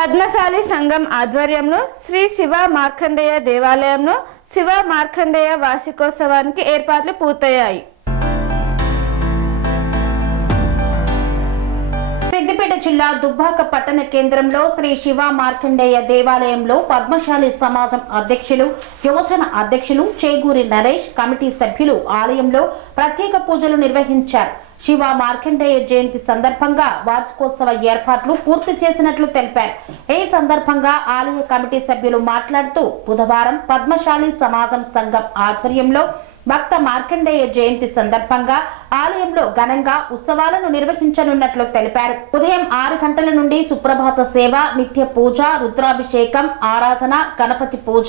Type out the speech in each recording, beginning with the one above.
పద్మశాలి సంఘం ఆధ్వర్యంలో శ్రీ శివ మార్కండేయ దేవాలయంలో శివ మార్కండేయ వార్షికోత్సవానికి ఏర్పాట్లు పూర్తయ్యాయి. సిద్దిపేట జిల్లా దుబ్బాక పట్టణ కేంద్రంలో శ్రీ శివ మార్కండేయ దేవాలయంలో పద్మశాలి సమాజం అధ్యక్షులు, యువజన అధ్యక్షులు చేగూరి నరేష్, కమిటీ సభ్యులు ఆలయంలో ప్రత్యేక పూజలు నిర్వహించారు. శివ మార్కండేయ జయంతి సందర్భంగా వార్షికోత్సవ ఏర్పాట్లు పూర్తి చేసినట్లు తెలిపారు. ఈ సందర్భంగా ఆలయ కమిటీ సభ్యులు మాట్లాడుతూ బుధవారం పద్మశాలి సమాజం సంఘం ఆధ్వర్యంలో భక్త మార్కండేయ జయంతి సందర్భంగా ఆలయంలో ఘనంగా ఉత్సవాలను నిర్వహించనున్నట్లు తెలిపారు. ఉదయం 6 గంటల నుండి సుప్రభాత సేవ, నిత్య పూజ, రుద్రాభిషేకం, ఆరాధన, గణపతి పూజ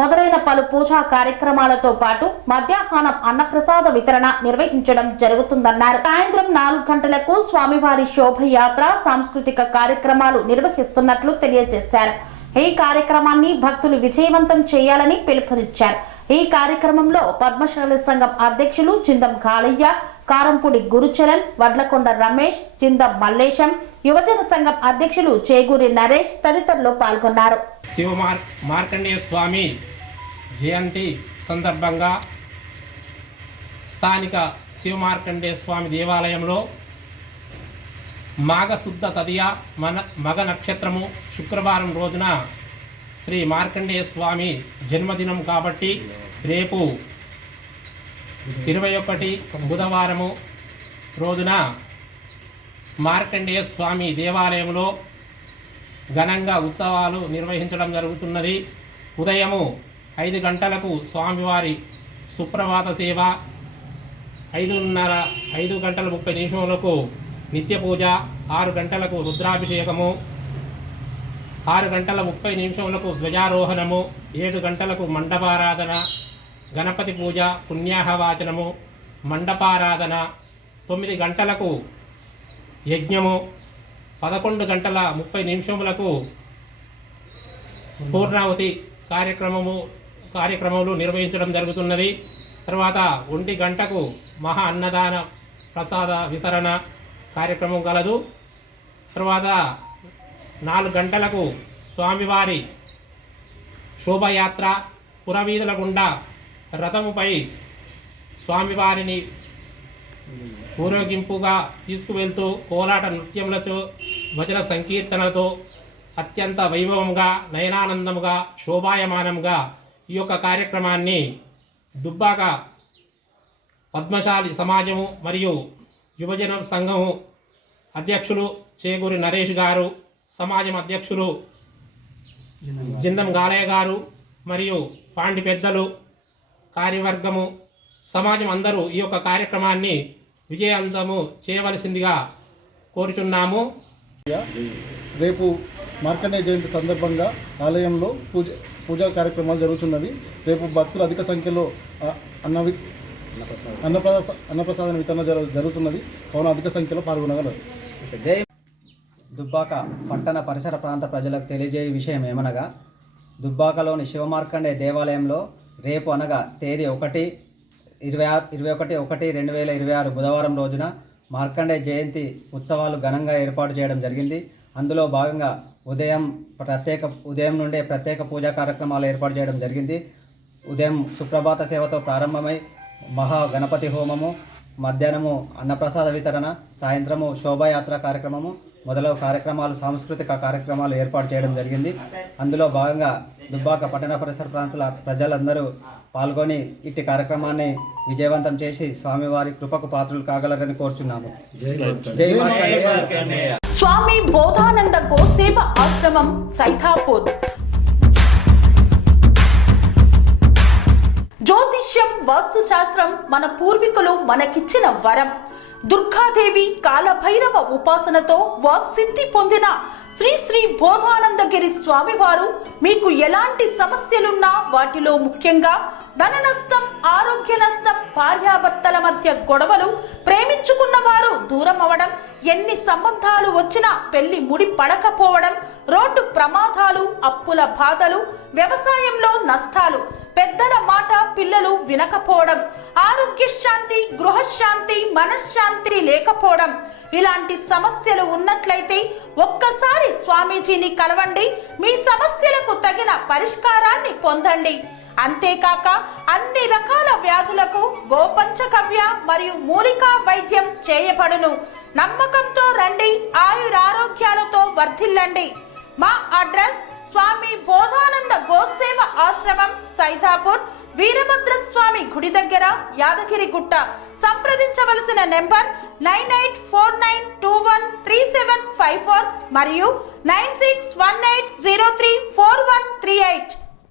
మొదలైన పలు పూజా కార్యక్రమాలతో పాటు మధ్యాహ్నం అన్నప్రసాద వితరణ నిర్వహించడం జరుగుతుందన్నారు. సాయంత్రం 4 గంటలకు స్వామివారి శోభయాత్ర, సాంస్కృతిక కార్యక్రమాలు నిర్వహిస్తున్నట్లు తెలియజేశారు. ఈ కార్యక్రమాన్ని భక్తులు విజయవంతం చేయాలని పిలుపునిచ్చారు. ఈ కార్యక్రమంలో పద్మశాలి సంఘం అధ్యక్షులు చిందం కాళయ్య, కారంపూడి గురుచరణ్, వడ్లకొండ రమేష్, చిందం మల్లేశం, యువజన సంఘం అధ్యక్షులు చేగూరి నరేష్ తదితరులు పాల్గొన్నారు. శివ మార్కండేయ స్వామి జయంతి సందర్భంగా స్థానిక శివ మార్కండేయ స్వామి దేవాలయంలో మాఘశుద్ధ తదియ మగ నక్షత్రము శుక్రవారం రోజున శ్రీ మార్కండేయ స్వామి జన్మదినం కాబట్టి రేపు 21 బుధవారము రోజున మార్కండేయ స్వామి దేవాలయంలో ఘనంగా ఉత్సవాలు నిర్వహించడం జరుగుతున్నది. ఉదయము 5 గంటలకు స్వామివారి సుప్రభాత సేవ, 5 గంటల 30 నిమిషములకు నిత్య పూజ, 6 గంటలకు రుద్రాభిషేకము, 6 గంటల 30 నిమిషములకు ధ్వజారోహణము, 7 గంటలకు మండపారాధన, గణపతి పూజ, పుణ్యాహవాచనము, మండపారాధన, 9 గంటలకు యజ్ఞము, 11 గంటల 30 నిమిషములకు పూర్ణావతి కార్యక్రమములు నిర్వహించడం జరుగుతున్నది. తర్వాత 1 గంటకు మహా అన్నదాన ప్రసాద వితరణ కార్యక్రమం కలదు. తర్వాత 4 గంటలకు స్వామివారి శోభయాత్ర, పురవీధుల గుండా రథముపై స్వామివారిని ఊరేగింపుగా తీసుకువెళ్తూ కోలాట నృత్యములతో, భజన సంకీర్తనలతో అత్యంత వైభవంగా, నయనానందముగా, శోభాయమానంగా ఈ యొక్క కార్యక్రమాన్ని దుబ్బాక పద్మశాలి సమాజము మరియు యువజన సంఘము అధ్యక్షులు చేగూరి నరేష్ గారు, సమాజం అధ్యక్షులు జిందం గాలయ్య గారు మరియు పాండి పెద్దలు, కార్యవర్గము, సమాజం అందరూ ఈ యొక్క కార్యక్రమాన్ని విజయవంతము చేయవలసిందిగా కోరుచున్నాము. రేపు మార్కండేయ జయంతి సందర్భంగా ఆలయంలో పూజా కార్యక్రమాలు జరుగుతున్నవి. రేపు భక్తులు అధిక సంఖ్యలో అన్నప్రసాద వితరణ జరుగుతున్నది. కావున అధిక సంఖ్యలో పాల్గొనగలరు. దుబ్బాక పట్టణ పరిసర ప్రాంత ప్రజలకు తెలియజేయ విషయం ఏమనగా, దుబ్బాకలోని శివమార్కండేయ దేవాలయంలో రేపు అనగా తేదీ 21/1/2026 బుధవారం రోజున మార్కండేయ జయంతి ఉత్సవాలు ఘనంగా ఏర్పాటు చేయడం జరిగింది. అందులో భాగంగా ఉదయం నుండే ప్రత్యేక పూజా కార్యక్రమాలు ఏర్పాటు చేయడం జరిగింది. ఉదయం సుప్రభాత సేవతో ప్రారంభమై మహా గణపతి హోమము, మధ్యాహ్నము అన్నప్రసాద వితరణ, సాయంత్రము శోభాయాత్ర కార్యక్రమము మొదలగు కార్యక్రమాలు, సాంస్కృతిక కార్యక్రమాలు ఏర్పాటు చేయడం జరిగింది. అందులో భాగంగా దుబ్బాక పట్టణ పరిసర ప్రాంతాల ప్రజలందరూ పాల్గొని ఇట్టి కార్యక్రమాన్ని విజయవంతం చేసి స్వామివారి కృపకు పాత్రలు కాగలరని కోరుచున్నాము. జై మార్కండేయ. స్వామి బోధానంద గోసేవ ఆశ్రమం, సైతాపూర్. జ్యోతిష్యం, వాస్తుశాస్త్రం మన పూర్వీకులు మనకిచ్చిన వరం. దుర్గాదేవి, కాలభైరవ ఉపాసనతో వాక్సిద్ధి పొందిన శ్రీ శ్రీ బోధానందగిరి స్వామివారు మీకు ఎలాంటి సమస్యలున్నా, వాటిలో ముఖ్యంగా ధన నష్టం, ఆరోగ్య నష్టం, భార్యాభర్తల మధ్య గొడవలు, ప్రేమించుకున్న వారు దూరం అవడం, ఎన్ని సంబంధాలు వచ్చినా పెళ్లి ముడి పడకపోవడం, రోడ్డు ప్రమాదాలు, అప్పుల బాధలు, వ్యవసాయంలో నష్టాలు, పెద్దల మాట పిల్లలు వినకపోవడం, ఆరోగ్య శాంతి, గృహశాంతి, మనశ్శాంతి లేకపోవడం, ఇలాంటి సమస్యలు ఉన్నట్లయితే ఒక్కసారి స్వామీజీని కలవండి, మీ సమస్యలకు తగిన పరిష్కారాన్ని పొందండి. అంతేకాక అన్ని రకాల వ్యాధులకు గోపంచకవ్య మరియు మూలికా వైద్యం చేయబడును. నమ్మకంతో రండి, ఆయురారోగ్యాలతో వర్ధిల్లండి. మా అడ్రస్ స్వామి బోధానంద గోసేవ ఆశ్రమం, సైదాపూర్, వీరభద్రస్వామి గుడి దగ్గర, యాదగిరిగుట్ట. సంప్రదించవలసిన నెంబర్ 9849213754 మరియు 9618034138.